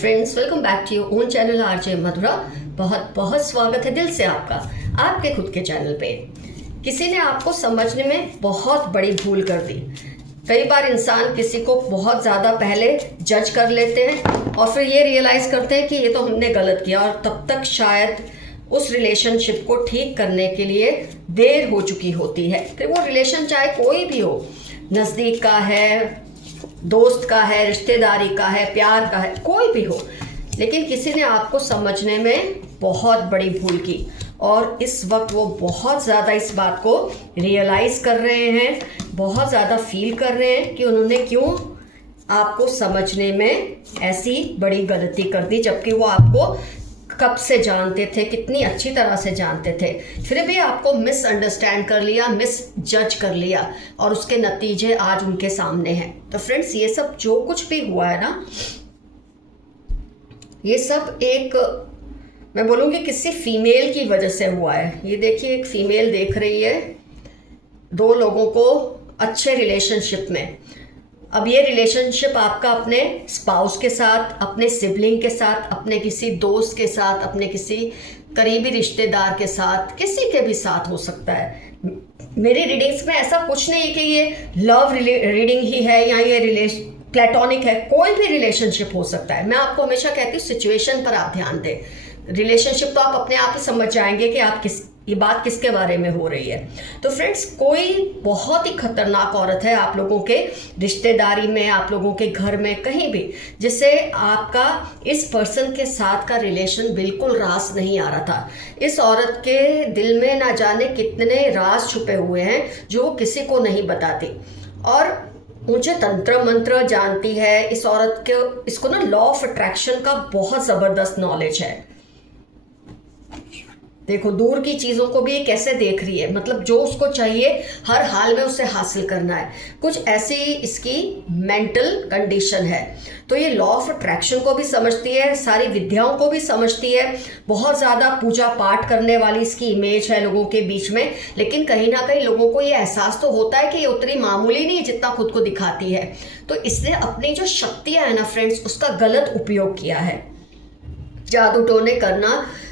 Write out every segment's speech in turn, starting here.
Friends, welcome back to your own channel RJ Madhura. बहुत बहुत स्वागत है दिल से आपका आपके खुद के चैनल पे। किसी ने आपको समझने में बहुत बड़ी भूल कर दी। कई बार इंसान किसी को बहुत ज़्यादा पहले जज कर लेते हैं और फिर ये रियलाइज़ करते हैं कि ये तो हमने गलत किया, और तब तक शायद उस रिलेशनशिप को ठीक करने के लिए देर हो चुकी होती है। फिर वो रिलेशन चाहे कोई भी हो, नज़दीक का है, दोस्त का है, रिश्तेदारी का है, प्यार का है, कोई भी हो, लेकिन किसी ने आपको समझने में बहुत बड़ी भूल की और इस वक्त वो बहुत ज़्यादा इस बात को रियलाइज़ कर रहे हैं, बहुत ज़्यादा फील कर रहे हैं कि उन्होंने क्यों आपको समझने में ऐसी बड़ी गलती कर दी, जबकि वो आपको कब से जानते थे, कितनी अच्छी तरह से जानते थे, फिर भी आपको मिसअंडरस्टैंड कर लिया, मिस जज कर लिया और उसके नतीजे आज उनके सामने हैं। तो फ्रेंड्स, ये सब जो कुछ भी हुआ है ना, ये सब एक, मैं बोलूँगी किसी फीमेल की वजह से हुआ है। ये देखिए, एक फीमेल देख रही है दो लोगों को अच्छे रिलेशनशिप में। अब ये रिलेशनशिप आपका अपने स्पाउस के साथ, अपने सिबलिंग के साथ, अपने किसी दोस्त के साथ, अपने किसी करीबी रिश्तेदार के साथ, किसी के भी साथ हो सकता है। मेरी रीडिंग्स में ऐसा कुछ नहीं है कि ये लव रीडिंग ही है या ये प्लेटोनिक है, कोई भी रिलेशनशिप हो सकता है। मैं आपको हमेशा कहती हूँ, सिचुएशन पर आप ध्यान दें। रिलेशनशिप तो आप अपने आप ही समझ जाएंगे कि आप ये बात किसके बारे में हो रही है। तो फ्रेंड्स, कोई बहुत ही खतरनाक औरत है आप लोगों के रिश्तेदारी में, आप लोगों के घर में, कहीं भी, जिससे आपका इस पर्सन के साथ का रिलेशन बिल्कुल रास नहीं आ रहा था। इस औरत के दिल में ना जाने कितने राज छुपे हुए हैं जो किसी को नहीं बताती, और मुझे तंत्र मंत्र जानती है इस औरत के। इसको ना लॉ ऑफ अट्रैक्शन का बहुत ज़बरदस्त नॉलेज है। देखो, दूर की चीज़ों को भी ये कैसे देख रही है, मतलब जो उसको चाहिए हर हाल में उसे हासिल करना है। कुछ ऐसी इसकी मेंटल कंडीशन है। तो ये लॉ ऑफ अट्रैक्शन को भी समझती है, सारी विद्याओं को भी समझती है, बहुत ज़्यादा पूजा पाठ करने वाली इसकी इमेज है लोगों के बीच में। लेकिन कहीं ना कहीं लोगों को ये एहसास तो होता है कि ये उतनी मामूली नहीं जितना खुद को दिखाती है। तो इसने अपनी जो शक्तियाँ हैं ना फ्रेंड्स, उसका गलत उपयोग किया है। जादू टोने करना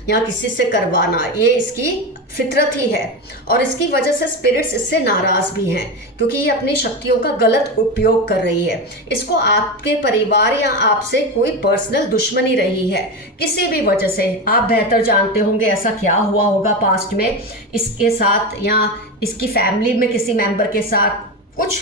या किसी से करवाना, ये इसकी फितरत ही है, और इसकी वजह से स्पिरिट्स इससे नाराज़ भी हैं, क्योंकि ये अपनी शक्तियों का गलत उपयोग कर रही है। इसको आपके परिवार या आपसे कोई पर्सनल दुश्मनी रही है किसी भी वजह से। आप बेहतर जानते होंगे ऐसा क्या हुआ होगा पास्ट में इसके साथ, या इसकी फैमिली में किसी मेंबर के साथ। कुछ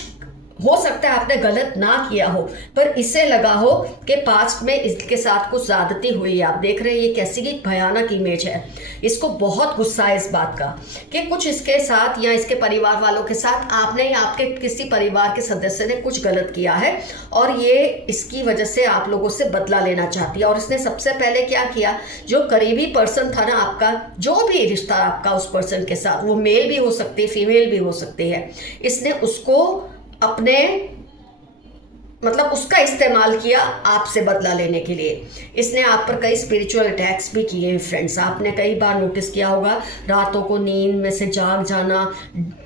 हो सकता है आपने गलत ना किया हो, पर इससे लगा हो कि पास्ट में इसके साथ कुछ ज्यादती हुई है। आप देख रहे हैं ये कैसी की भयानक इमेज है। इसको बहुत गुस्सा है इस बात का कि कुछ इसके साथ या इसके परिवार वालों के साथ आपने या आपके किसी परिवार के सदस्य ने कुछ गलत किया है, और ये इसकी वजह से आप लोगों से बदला लेना चाहती है। और इसने सबसे पहले क्या किया, जो करीबी पर्सन था ना आपका, जो भी रिश्ता आपका उस पर्सन के साथ, वो मेल भी हो सकती है, फीमेल भी हो सकती है, इसने उसको अपने, मतलब उसका इस्तेमाल किया आपसे बदला लेने के लिए। इसने आप पर कई स्पिरिचुअल अटैक्स भी किए हैं फ्रेंड्स। आपने कई बार नोटिस किया होगा, रातों को नींद में से जाग जाना,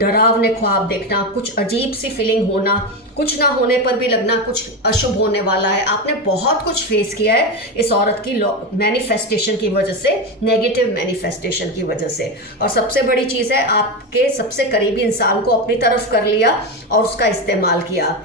डरावने ख्वाब देखना, कुछ अजीब सी फीलिंग होना, कुछ ना होने पर भी लगना कुछ अशुभ होने वाला है। आपने बहुत कुछ फेस किया है इस औरत की मैनिफेस्टेशन की वजह से, नेगेटिव मैनिफेस्टेशन की वजह से। और सबसे बड़ी चीज़ है, आपके सबसे करीबी इंसान को अपनी तरफ कर लिया और उसका इस्तेमाल किया।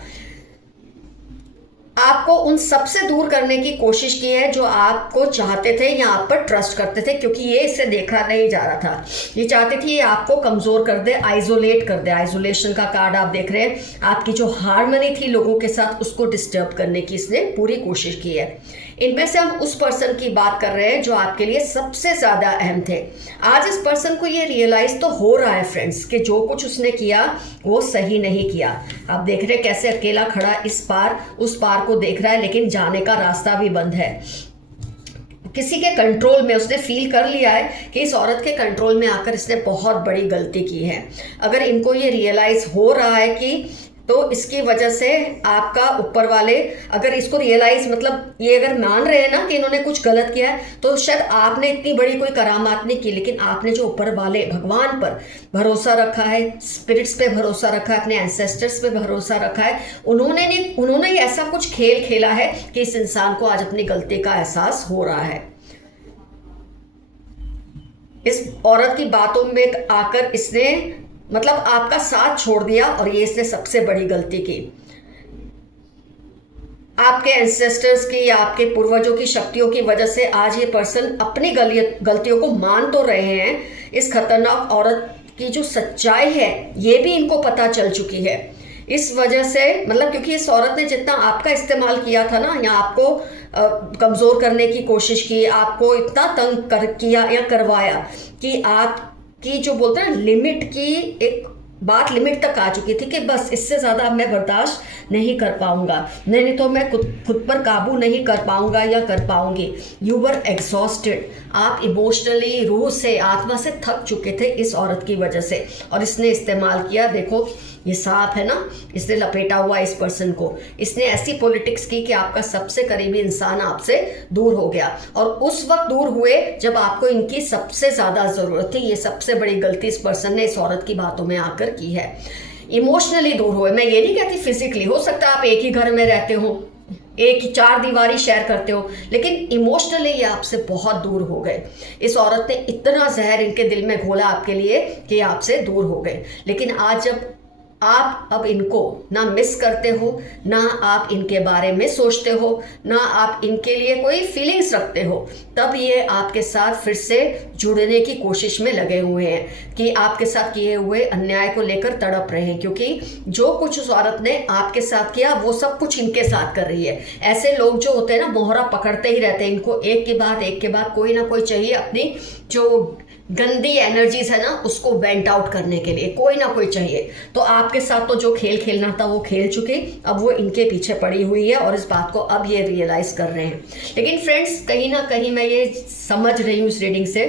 आपको उन सबसे दूर करने की कोशिश की है जो आपको चाहते थे या आप पर ट्रस्ट करते थे, क्योंकि ये इससे देखा नहीं जा रहा था। ये चाहती थी ये आपको कमज़ोर कर दे, आइसोलेट कर दे। आइसोलेशन का कार्ड आप देख रहे हैं। आपकी जो हार्मनी थी लोगों के साथ, उसको डिस्टर्ब करने की इसने पूरी कोशिश की है। इनमें से हम उस पर्सन की बात कर रहे हैं जो आपके लिए सबसे ज़्यादा अहम थे। आज इस पर्सन को ये रियलाइज़ तो हो रहा है फ्रेंड्स कि जो कुछ उसने किया वो सही नहीं किया। आप देख रहे हैं कैसे अकेला खड़ा इस पार उस पार को देख रहा है, लेकिन जाने का रास्ता भी बंद है। किसी के कंट्रोल में उसने फील कर लिया है कि इस औरत के कंट्रोल में आकर इसने बहुत बड़ी गलती की है। अगर इनको ये रियलाइज़ हो रहा है कि तो इसकी वजह से आपका ऊपर वाले अगर इसको रियलाइज मतलब ये अगर मान रहे हैं ना कि इन्होंने कुछ गलत किया है, तो शायद आपने इतनी बड़ी कोई करामात नहीं की, लेकिन आपने जो ऊपर वाले भगवान पर भरोसा रखा है, स्पिरिट्स पे भरोसा रखा है, अपने एंसेस्टर्स पे भरोसा रखा है, उन्होंने ऐसा कुछ खेल खेला है कि इस इंसान को आज अपनी गलती का एहसास हो रहा है। इस औरत की बातों में आकर इसने मतलब आपका साथ छोड़ दिया और ये इसने सबसे बड़ी गलती की। आपके एंसेस्टर्स की या आपके पूर्वजों की शक्तियों की वजह से आज ये पर्सन अपनी गलतियों को मान तो रहे हैं। इस खतरनाक औरत की जो सच्चाई है ये भी इनको पता चल चुकी है। इस वजह से मतलब क्योंकि इस औरत ने जितना आपका इस्तेमाल किया था ना, या आपको कमज़ोर करने की कोशिश की, आपको इतना तंग किया या करवाया कि आपकी जो बोलते हैं लिमिट की एक बात लिमिट तक आ चुकी थी कि बस इससे ज़्यादा मैं बर्दाश्त नहीं कर पाऊंगा, नहीं तो मैं खुद पर काबू नहीं कर पाऊंगा या कर पाऊंगी। यू वर एग्जॉस्टेड, आप इमोशनली रूह से आत्मा से थक चुके थे इस औरत की वजह से। और इसने इस्तेमाल किया, देखो ये सांप है ना, इसने लपेटा हुआ इस पर्सन को। इसने ऐसी पॉलिटिक्स की कि आपका सबसे करीबी इंसान आपसे दूर हो गया, और उस वक्त दूर हुए जब आपको इनकी सबसे ज़्यादा ज़रूरत थी। ये सबसे बड़ी गलती इस पर्सन ने इस औरत की बातों में आकर की है। इमोशनली दूर हुए, मैं ये नहीं कहती फिजिकली, हो सकता है आप एक ही घर में रहते हो, एक ही चार दीवारी शेयर करते हो, लेकिन इमोशनली ये आपसे बहुत दूर हो गए। इस औरत ने इतना जहर इनके दिल में घोला आपके लिए कि आपसे दूर हो गए। लेकिन आज जब आप अब इनको ना मिस करते हो, ना आप इनके बारे में सोचते हो, ना आप इनके लिए कोई फीलिंग्स रखते हो, तब ये आपके साथ फिर से जुड़ने की कोशिश में लगे हुए हैं कि आपके साथ किए हुए अन्याय को लेकर तड़प रहे हैं। क्योंकि जो कुछ उस औरत ने आपके साथ किया वो सब कुछ इनके साथ कर रही है। ऐसे लोग जो होते हैं ना, मोहरा पकड़ते ही रहते हैं, इनको एक के बाद कोई ना कोई चाहिए अपनी जो गंदी एनर्जीज है ना उसको वेंट आउट करने के लिए, कोई ना कोई चाहिए। तो आपके साथ तो जो खेल खेलना था वो खेल चुके, अब वो इनके पीछे पड़ी हुई है और इस बात को अब ये रियलाइज कर रहे हैं। लेकिन फ्रेंड्स, कहीं ना कहीं मैं ये समझ रही हूँ इस रीडिंग से,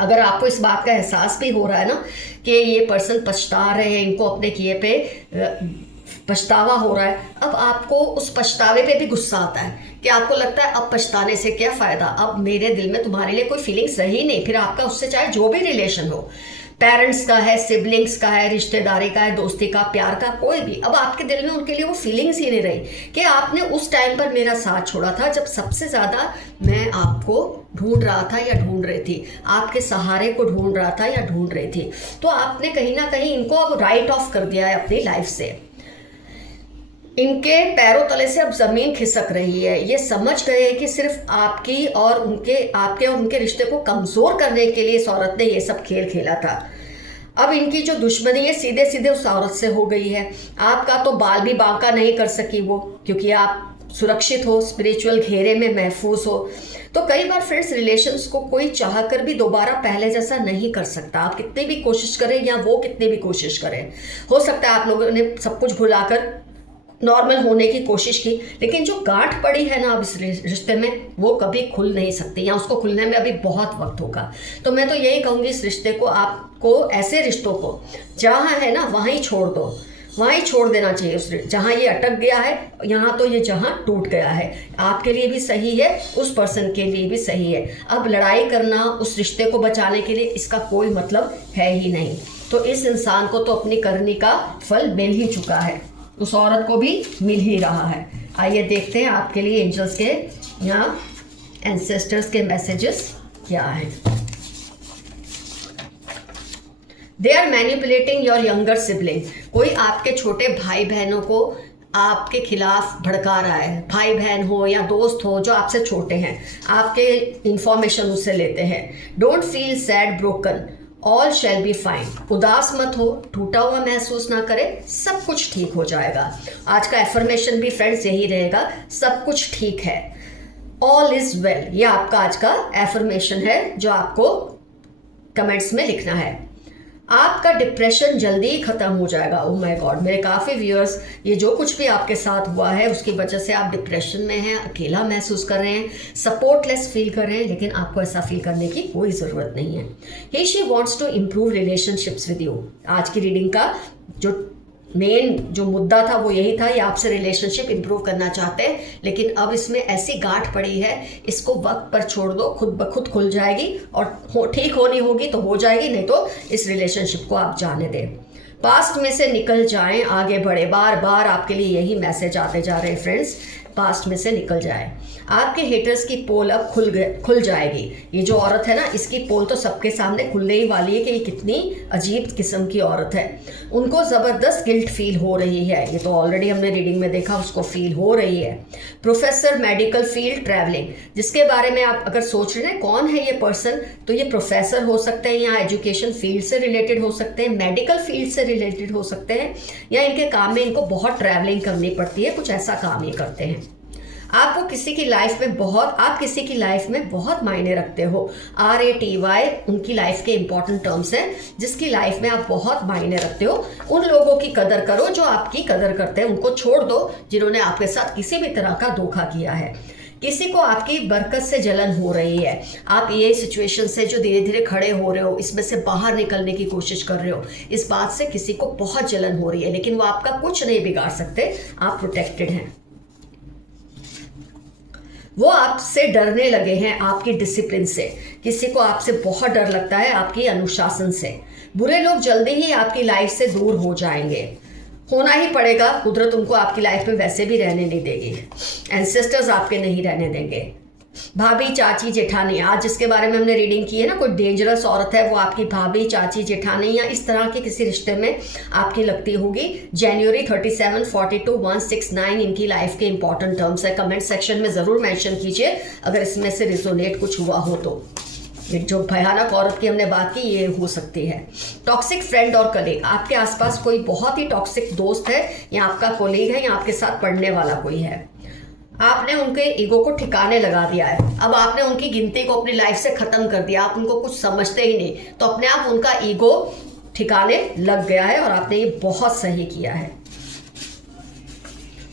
अगर आपको इस बात का एहसास भी हो रहा है ना कि ये पर्सन पछता रहे हैं, इनको अपने किए पे पछतावा हो रहा है, अब आपको उस पछतावे पे भी गुस्सा आता है कि आपको लगता है अब पछताने से क्या फ़ायदा, अब मेरे दिल में तुम्हारे लिए कोई फीलिंग्स रही नहीं। फिर आपका उससे चाहे जो भी रिलेशन हो, पेरेंट्स का है, सिबलिंग्स का है, रिश्तेदारी का है, दोस्ती का, प्यार का, कोई भी, अब आपके दिल में उनके लिए वो फीलिंग्स ही नहीं रही कि आपने उस टाइम पर मेरा साथ छोड़ा था जब सबसे ज़्यादा मैं आपको ढूंढ रहा था या ढूंढ रही थी, आपके सहारे को ढूंढ रहा था या ढूंढ रही थी। तो आपने कहीं ना कहीं इनको अब राइट ऑफ कर दिया है अपनी लाइफ से। इनके पैरों तले से अब जमीन खिसक रही है। ये समझ गए हैं कि सिर्फ आपके और उनके रिश्ते को कमजोर करने के लिए इस औरत ने ये सब खेल खेला था। अब इनकी जो दुश्मनी है सीधे सीधे उस औरत से हो गई है। आपका तो बाल भी बांका नहीं कर सकी वो, क्योंकि आप सुरक्षित हो, स्पिरिचुअल घेरे में महफूज हो। तो कई बार फ्रेंड्स, रिलेशंस को कोई चाह कर भी दोबारा पहले जैसा नहीं कर सकता। आप कितनी भी कोशिश करें या वो कितनी भी कोशिश करें, हो सकता है आप लोगों ने सब कुछ भुलाकर नॉर्मल होने की कोशिश की, लेकिन जो गांठ पड़ी है ना अब इस रिश्ते में, वो कभी खुल नहीं सकती, या उसको खुलने में अभी बहुत वक्त होगा। तो मैं तो यही कहूँगी, इस रिश्ते को, आपको ऐसे रिश्तों को जहाँ है ना वहीं छोड़ दो, वहीं छोड़ देना चाहिए। उस जहाँ ये अटक गया है, यहाँ तो ये जहाँ टूट गया है, आपके लिए भी सही है, उस पर्सन के लिए भी सही है। अब लड़ाई करना उस रिश्ते को बचाने के लिए, इसका कोई मतलब है ही नहीं। तो इस इंसान को तो अपनी करनी का फल मिल ही चुका है, उस औरत को भी मिल ही रहा है। आइए देखते हैं आपके लिए एंजल्स के या एंसेस्टर्स के मैसेजेस क्या हैं। They are manipulating your younger sibling. कोई आपके छोटे भाई बहनों को आपके खिलाफ भड़का रहा है, भाई बहन हो या दोस्त हो जो आपसे छोटे हैं, आपके इंफॉर्मेशन उससे लेते हैं। Don't feel sad broken, all shall be fine. उदास मत हो, टूटा हुआ महसूस ना करें, सब कुछ ठीक हो जाएगा। आज का एफर्मेशन भी फ्रेंड्स यही रहेगा, सब कुछ ठीक है, ऑल इज वेल। ये आपका आज का एफर्मेशन है जो आपको कमेंट्स में लिखना है। आपका डिप्रेशन जल्दी ही खत्म हो जाएगा। ओह माय गॉड, मेरे काफ़ी व्यूअर्स, ये जो कुछ भी आपके साथ हुआ है उसकी वजह से आप डिप्रेशन में हैं, अकेला महसूस कर रहे हैं, सपोर्टलेस फील कर रहे हैं, लेकिन आपको ऐसा फील करने की कोई ज़रूरत नहीं है। He she wants to improve relationships with you. आज की रीडिंग का जो मेन जो मुद्दा था वो यही था, ये आपसे रिलेशनशिप इंप्रूव करना चाहते हैं, लेकिन अब इसमें ऐसी गांठ पड़ी है, इसको वक्त पर छोड़ दो, खुद ब खुद खुल जाएगी और ठीक होनी होगी तो हो जाएगी, नहीं तो इस रिलेशनशिप को आप जाने दें। पास्ट में से निकल जाएं, आगे बढ़े। बार बार आपके लिए यही मैसेज आते जा रहे हैं फ्रेंड्स, पास्ट में से निकल जाए। आपके हेटर्स की पोल अब खुल जाएगी। ये जो औरत है ना, इसकी पोल तो सबके सामने खुलने ही वाली है कि ये कितनी अजीब किस्म की औरत है। उनको ज़बरदस्त गिल्ट फील हो रही है, ये तो ऑलरेडी हमने रीडिंग में देखा, उसको फील हो रही है। प्रोफेसर, मेडिकल फील्ड, ट्रैवलिंग, जिसके बारे में आप अगर सोच रहे हैं कौन है ये पर्सन, तो ये प्रोफेसर हो सकते हैं, या एजुकेशन फील्ड से रिलेटेड हो सकते हैं, मेडिकल फील्ड से रिलेटेड हो सकते हैं, या इनके काम में इनको बहुत ट्रैवलिंग करनी पड़ती है, कुछ ऐसा काम ये करते हैं। आप किसी की लाइफ में बहुत मायने रखते हो। RATY उनकी लाइफ के इंपॉर्टेंट टर्म्स हैं, जिसकी लाइफ में आप बहुत मायने रखते हो। उन लोगों की कदर करो जो आपकी कदर करते हैं, उनको छोड़ दो जिन्होंने आपके साथ किसी भी तरह का धोखा किया है। किसी को आपकी बरकत से जलन हो रही है, आप ये सिचुएशन से जो धीरे धीरे खड़े हो रहे हो, इसमें से बाहर निकलने की कोशिश कर रहे हो, इस बात से किसी को बहुत जलन हो रही है, लेकिन वो आपका कुछ नहीं बिगाड़ सकते, आप प्रोटेक्टेड हैं। वो आपसे डरने लगे हैं, आपकी डिसिप्लिन से। किसी को आपसे बहुत डर लगता है, आपकी अनुशासन से। बुरे लोग जल्दी ही आपकी लाइफ से दूर हो जाएंगे, होना ही पड़ेगा, कुदरत उनको आपकी लाइफ में वैसे भी रहने नहीं देगी, एंसेस्टर्स आपके नहीं रहने देंगे। भाभी, चाची, जेठानी, आज जिसके बारे में हमने रीडिंग की है ना, कोई डेंजरस औरत है, वो आपकी भाभी, चाची, जेठानी या इस तरह के किसी रिश्ते में आपकी लगती होगी। जनवरी 37, 42, 169 इनकी लाइफ के इंपॉर्टेंट टर्म्स है। कमेंट सेक्शन में ज़रूर मेंशन कीजिए अगर इसमें से रिजोनेट कुछ हुआ हो तो। जो भयानक औरत की हमने बात की, ये हो सकती है। टॉक्सिक फ्रेंड और कलीग, आपके आसपास कोई बहुत ही टॉक्सिक दोस्त है, या आपका कोलीग है, या आपके साथ पढ़ने वाला कोई है। आपने उनके ईगो को ठिकाने लगा दिया है, अब आपने उनकी गिनती को अपनी लाइफ से ख़त्म कर दिया, आप उनको कुछ समझते ही नहीं, तो अपने आप उनका ईगो ठिकाने लग गया है और आपने ये बहुत सही किया है।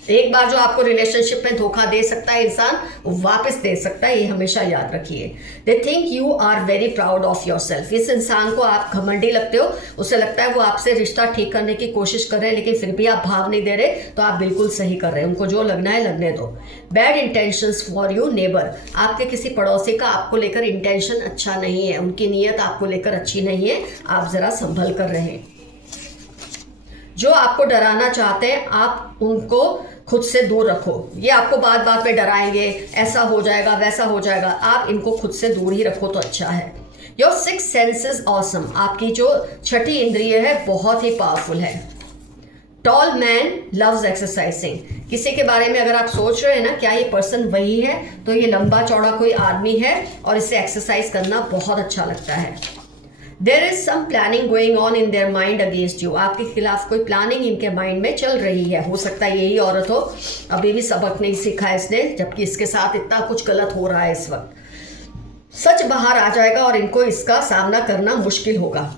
एक बार जो आपको रिलेशनशिप में धोखा दे सकता है इंसान, वो वापस दे सकता है, ये हमेशा याद रखिए। They think you are very proud of yourself, इस इंसान को आप घमंडी लगते हो, उसे लगता है वो आपसे रिश्ता ठीक करने की कोशिश कर रहे हैं, लेकिन फिर भी आप भाव नहीं दे रहे, तो आप बिल्कुल सही कर रहे हैं, उनको जो लगना है लगने दो। Bad intentions for you neighbour, आपके किसी पड़ोसी का आपको लेकर इंटेंशन अच्छा नहीं है, उनकी नीयत आपको लेकर अच्छी नहीं है, आप ज़रा संभल कर रहें। जो आपको डराना चाहते हैं, आप उनको खुद से दूर रखो। ये आपको बात बात में डराएंगे, ऐसा हो जाएगा, वैसा हो जाएगा, आप इनको खुद से दूर ही रखो तो अच्छा है। Your sixth sense is awesome, आपकी जो छठी इंद्रिय है बहुत ही पावरफुल है। टॉल मैन लव्स एक्सरसाइजिंग, किसी के बारे में अगर आप सोच रहे हैं ना क्या ये पर्सन वही है, तो ये लंबा चौड़ा कोई आदमी है और इसे एक्सरसाइज करना बहुत अच्छा लगता है। There is some planning going on in their mind against you, आपके खिलाफ कोई प्लानिंग इनके माइंड में चल रही है। हो सकता है यही औरत हो, अभी भी सबक नहीं सीखा है इसने, जबकि इसके साथ इतना कुछ गलत हो रहा है इस वक्त। सच बाहर आ जाएगा और इनको इसका सामना करना मुश्किल होगा।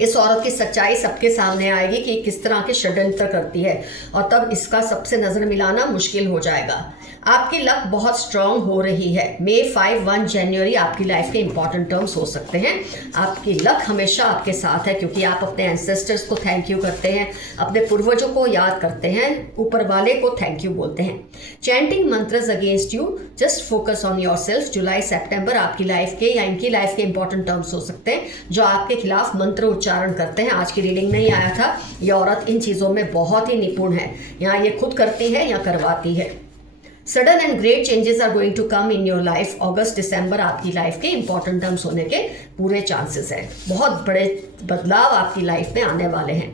इस औरत की सच्चाई सबके सामने आएगी कि किस तरह के षड्यंत्र करती है, और तब इसका सबसे नज़र मिलाना मुश्किल हो जाएगा। आपकी लक बहुत स्ट्रांग हो रही है। May 5, 1 जनवरी आपकी लाइफ के इंपॉर्टेंट टर्म्स हो सकते हैं। आपकी लक हमेशा आपके साथ है, क्योंकि आप अपने एंसेस्टर्स को थैंक यू करते हैं, अपने पूर्वजों को याद करते हैं, ऊपर वाले को थैंक यू बोलते हैं। Chanting mantras against you, just focus on yourself. जुलाई सितंबर आपकी लाइफ के या इनकी लाइफ के इंपॉर्टेंट टर्म्स हो सकते हैं जो आपके खिलाफ मंत्र उच्चारण करते हैं। आज की रीडिंग नहीं आया था, ये औरत इन चीज़ों में बहुत ही निपुण है, यहाँ ये खुद करती है या करवाती है। Sudden and great changes are going to come in your life, अगस्त दिसंबर आपकी लाइफ के इंपॉर्टेंट टर्म्स होने के पूरे चांसेस हैं। बहुत बड़े बदलाव आपकी लाइफ में आने वाले हैं।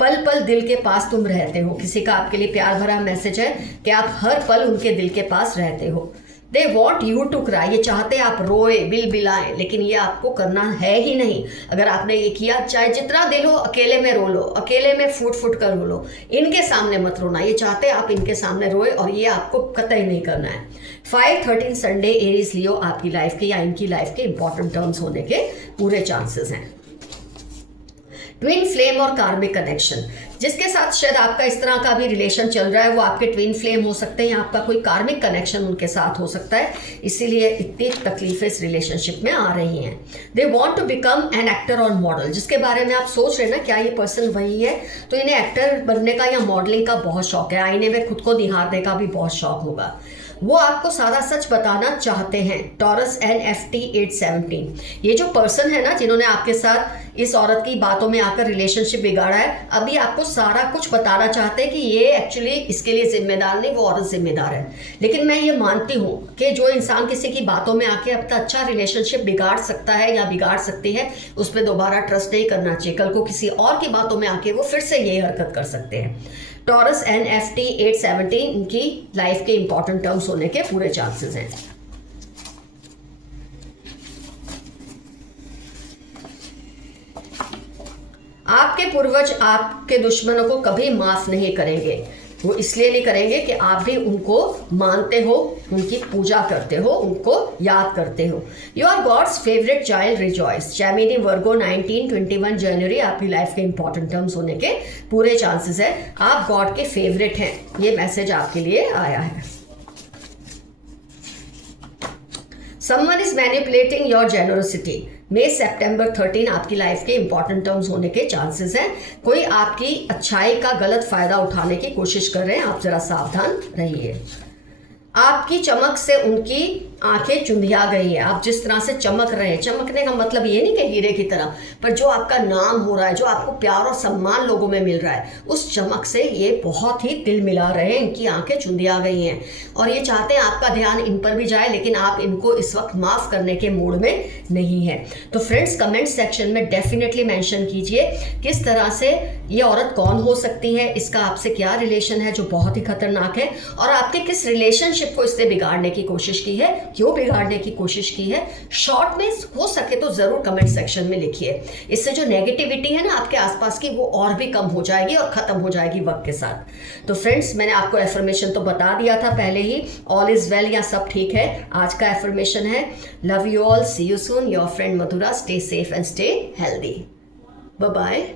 पल पल दिल के पास तुम रहते हो, किसी का आपके लिए प्यार भरा मैसेज है कि आप हर पल उनके दिल के पास रहते हो। They want you to cry, ये चाहते आप रोए, बिलबिलाएं, लेकिन ये आपको करना है ही नहीं। अगर आपने ये किया, चाहे जितना दिल हो अकेले में रो लो, अकेले में फूट फूट कर रो लो, इनके सामने मत रोना। ये चाहते आप इनके सामने रोए, और ये आपको कतई नहीं करना है। 5-13 संडे एरीज लियो आपकी लाइफ के या इनकी लाइफ के इंपॉर्टेंट टर्म्स होने के पूरे चांसेस हैं। ट्विन फ्लेम और कार्मिक कनेक्शन, जिसके साथ शायद आपका इस तरह का भी रिलेशन चल रहा है वो आपके ट्विन फ्लेम हो सकते हैं या आपका कोई कार्मिक कनेक्शन उनके साथ हो सकता है, इसीलिए इतनी तकलीफें इस रिलेशनशिप में आ रही हैं। They want to become an actor और मॉडल, जिसके बारे में आप सोच रहे हैं ना क्या ये पर्सन वही है, तो इन्हें एक्टर बनने का या मॉडलिंग का बहुत शौक है, आईने में खुद को निहारने का भी बहुत शौक होगा। वो आपको सारा सच बताना चाहते हैं। टॉरस NFT 817, ये जो पर्सन है ना जिन्होंने आपके साथ इस औरत की बातों में आकर रिलेशनशिप बिगाड़ा है, अभी आपको सारा कुछ बताना चाहते हैं कि ये एक्चुअली इसके लिए जिम्मेदार नहीं, वो औरत जिम्मेदार है। लेकिन मैं ये मानती हूँ कि जो इंसान किसी की बातों में आके अपना अच्छा रिलेशनशिप बिगाड़ सकता है या बिगाड़ सकती है, उस पर दोबारा ट्रस्ट नहीं करना चाहिए। कल को किसी और की बातों में आके वो फिर से यही हरकत कर सकते हैं। टॉरस NFT 817 इनकी लाइफ के इंपॉर्टेंट टर्म्स होने के पूरे चांसेस हैं। आपके पूर्वज आपके दुश्मनों को कभी माफ नहीं करेंगे। वो इसलिए नहीं करेंगे कि आप भी उनको मानते हो, उनकी पूजा करते हो, उनको याद करते हो। You are God's favourite child, rejoice. Gemini Virgo 19-21 जनवरी आपकी लाइफ के इंपॉर्टेंट टर्म्स होने के पूरे चांसेस है। आप गॉड के फेवरेट हैं, ये मैसेज आपके लिए आया है। Someone is manipulating your generosity. May September 13 आपकी लाइफ के इंपॉर्टेंट टर्म्स होने के चांसेस हैं। कोई आपकी अच्छाई का गलत फायदा उठाने की कोशिश कर रहे हैं, आप जरा सावधान रहिए। आपकी चमक से उनकी आंखें चुंधिया गई है। आप जिस तरह से चमक रहे हैं, चमकने का मतलब ये नहीं कि हीरे की तरह, पर जो आपका नाम हो रहा है, जो आपको प्यार और सम्मान लोगों में मिल रहा है, उस चमक से ये बहुत ही दिल मिला रहे हैं। इनकी आंखें चुंधिया गई हैं और ये चाहते हैं आपका ध्यान इन पर भी जाए, लेकिन आप इनको इस वक्त माफ़ करने के मूड में नहीं है। तो फ्रेंड्स, कमेंट सेक्शन में डेफिनेटली मेंशन कीजिए किस तरह से ये औरत कौन हो सकती है, इसका आपसे क्या रिलेशन है जो बहुत ही खतरनाक है, और आपके किस रिलेशनशिप को इसने बिगाड़ने की कोशिश की है, क्यों बिगाड़ने की कोशिश की है। शॉर्ट में हो सके तो जरूर कमेंट सेक्शन में लिखिए। इससे जो नेगेटिविटी है ना आपके आसपास की, वो और भी कम हो जाएगी और खत्म हो जाएगी वक्त के साथ। तो फ्रेंड्स, मैंने आपको एफर्मेशन तो बता दिया था पहले ही, ऑल इज वेल या सब ठीक है। आज का एफर्मेशन है, love you all, see you soon, your friend Madhura, stay safe and stay healthy, bye bye.